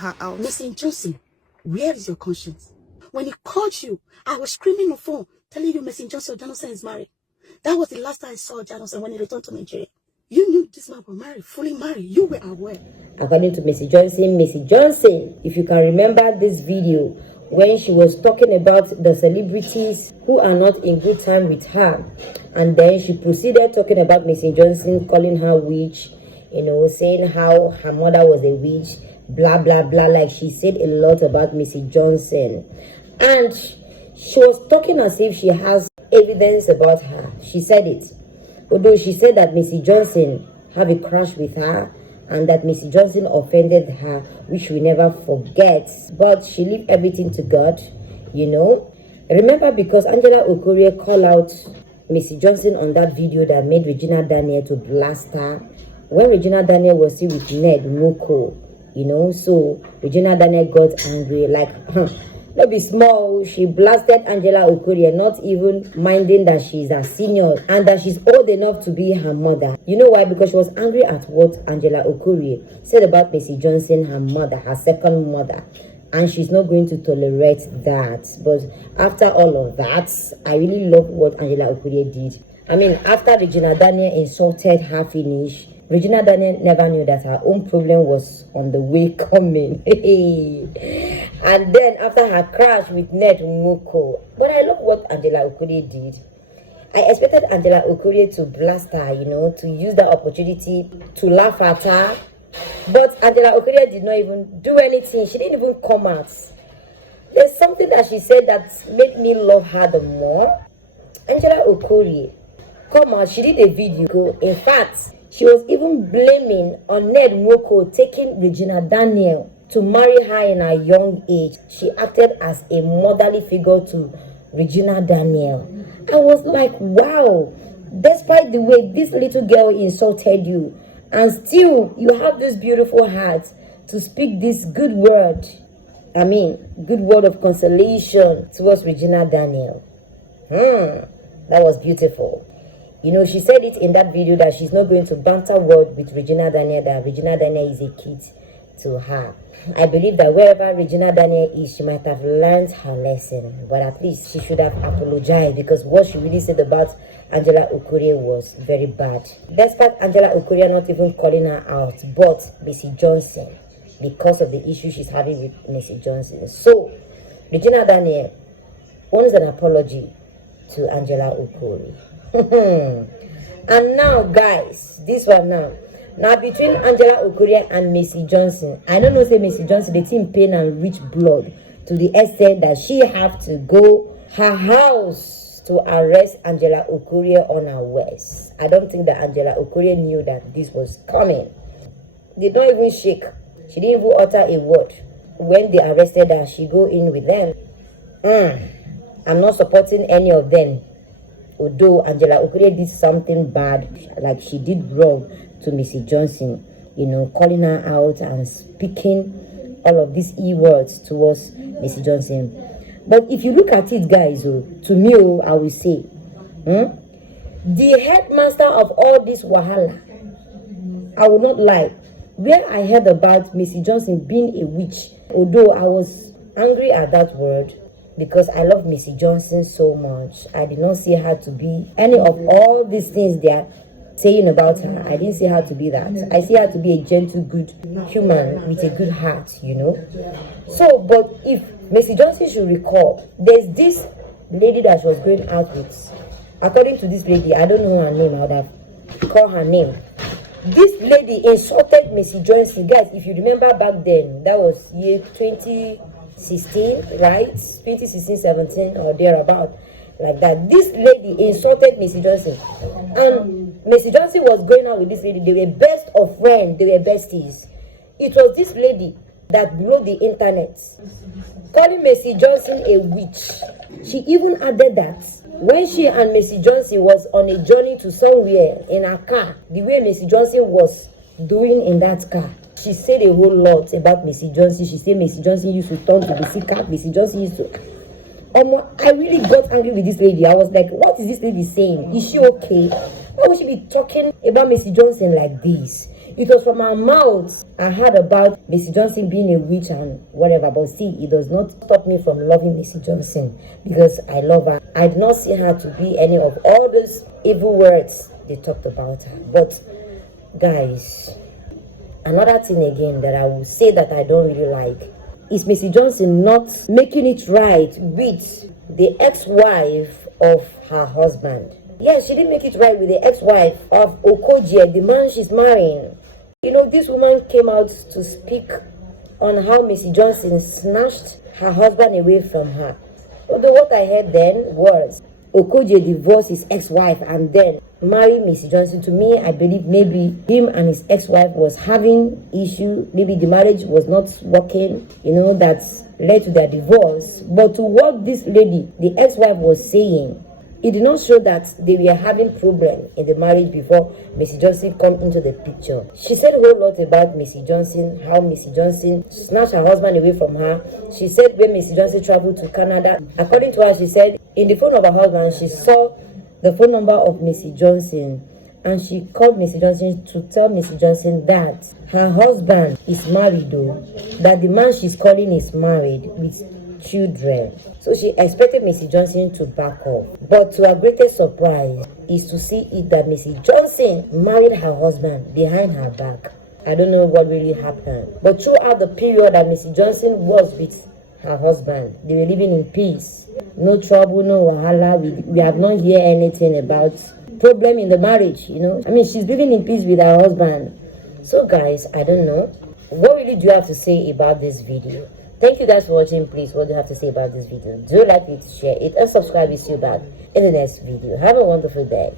Mr. Johnson, where is your conscience? When he called you, I was screaming on the phone, telling you Mr. Johnson is married. That was the last time I saw Johnson when he returned to Nigeria. You knew this man was married, fully married. You were aware. According to Missy Johnson, if you can remember this video, when she was talking about the celebrities who are not in good time with her, and then she proceeded talking about Missy Johnson, calling her witch, saying how her mother was a witch, blah, blah, blah. Like, she said a lot about Missy Johnson. And she was talking as if she has evidence about her. She said it. Although she said that Missy Johnson have a crush with her and that Missy Johnson offended her, which we never forget. But she leave everything to God, Remember, because Angela Okorie called out Missy Johnson on that video that made Regina Daniel to blast her. When Regina Daniel was still with Ned Nwoko, so Regina Daniel got angry, like, not be small. She blasted Angela Okorie, not even minding that she's a senior and that she's old enough to be her mother. You know why? Because she was angry at what Angela Okorie said about Missy Johnson, her mother, her second mother. And she's not going to tolerate that. But after all of that, I really love what Angela Okorie did. I mean, after Regina Daniel insulted her finish, Regina Daniel never knew that her own problem was on the way coming. And then after her crash with Ned Nwoko. But I love what Angela Okorie did. I expected Angela Okorie to blast her, to use that opportunity to laugh at her. But Angela Okorie did not even do anything. She didn't even come out. There's something that she said that made me love her the more. Angela Okorie, come out, she did a video. In fact, she was even blaming on Ned Nwoko taking Regina Daniel to marry her in her young age. She acted as a motherly figure to Regina Daniel. I was like, wow, despite the way this little girl insulted you, and still you have this beautiful heart to speak this good word. Good word of consolation towards Regina Daniel. That was beautiful. She said it in that video that she's not going to banter word with Regina Daniel, that Regina Daniel is a kid to her. I believe that wherever Regina Daniel is, she might have learned her lesson. But at least she should have apologized, because what she really said about Angela Okorie was very bad. Despite Angela Okorie not even calling her out, but Missy Johnson, because of the issue she's having with Missy Johnson. So, Regina Daniel wants an apology to Angela Okorie. And now, guys, this one now between Angela Okorie and Missy Johnson, I don't know, say Missy Johnson, the team pain and rich blood to the extent that she have to go her house to arrest Angela Okorie on her waist. I don't think that Angela Okorie knew that this was coming. They don't even shake. She didn't even utter a word. When they arrested her, she go in with them. I'm not supporting any of them. Although Angela Okorie did something bad, like she did wrong to Missy Johnson, calling her out and speaking all of these e-words towards Missy Johnson. But if you look at it, guys, to me, I will say, the headmaster of all this wahala, I will not lie, where I heard about Missy Johnson being a witch, although I was angry at that word, because I love Missy Johnson so much. I did not see her to be any of all these things they are saying about her. I didn't see her to be that. I see her to be a gentle, good human with a good heart, So, but if Missy Johnson should recall, there's this lady that she was going out with. According to this lady, I don't know her name. I would have called her name. This lady insulted Missy Johnson. Guys, if you remember back then, that was year 2016, right? 2016, 17 or thereabout, like that. This lady insulted Missy Johnson, and Missy Johnson was going out with this lady. They were best of friends. They were besties. It was this lady that blew the internet, calling Missy Johnson a witch. She even added that when she and Missy Johnson was on a journey to somewhere in her car, the way Missy Johnson was doing in that car, she said a whole lot about Missy Johnson. She said Missy Johnson used to turn to the sick cat. Missy Johnson used to... I really got angry with this lady. I was like, what is this lady saying? Is she okay? Why would she be talking about Missy Johnson like this? It was from her mouth I heard about Missy Johnson being a witch and whatever. But see, it does not stop me from loving Missy Johnson because I love her. I did not see her to be any of all those evil words they talked about her. But guys, another thing again that I will say that I don't really like is Missy Johnson not making it right with the ex-wife of her husband. Yes, she didn't make it right with the ex-wife of Okojie, the man she's marrying. You know, this woman came out to speak on how Missy Johnson snatched her husband away from her. Although what I heard then was Okojie divorced his ex-wife and then married Missy Johnson. To me, I believe maybe him and his ex-wife was having issue. Maybe the marriage was not working, you know, that led to their divorce. But to what this lady, the ex-wife, was saying, it did not show that they were having problem in the marriage before Missy Johnson come into the picture. She said a whole lot about Missy Johnson, how Missy Johnson snatched her husband away from her. She said when Missy Johnson traveled to Canada, according to her, she said in the phone of her husband, she saw the phone number of Missy Johnson and she called Missy Johnson to tell Missy Johnson that her husband is married though, that the man she's calling is married with children. So she expected Missy Johnson to back off. But to her greatest surprise is to see it that Missy Johnson married her husband behind her back. I don't know what really happened. But throughout the period that Missy Johnson was with her husband, they were living in peace. No trouble, no wahala. We have not heard anything about problem in the marriage, you know. I mean, she's living in peace with her husband. So guys, I don't know. What really do you have to say about this video? Thank you guys for watching. Please, what do you have to say about this video? Do like it, share it, and subscribe. We see you back in the next video. Have a wonderful day.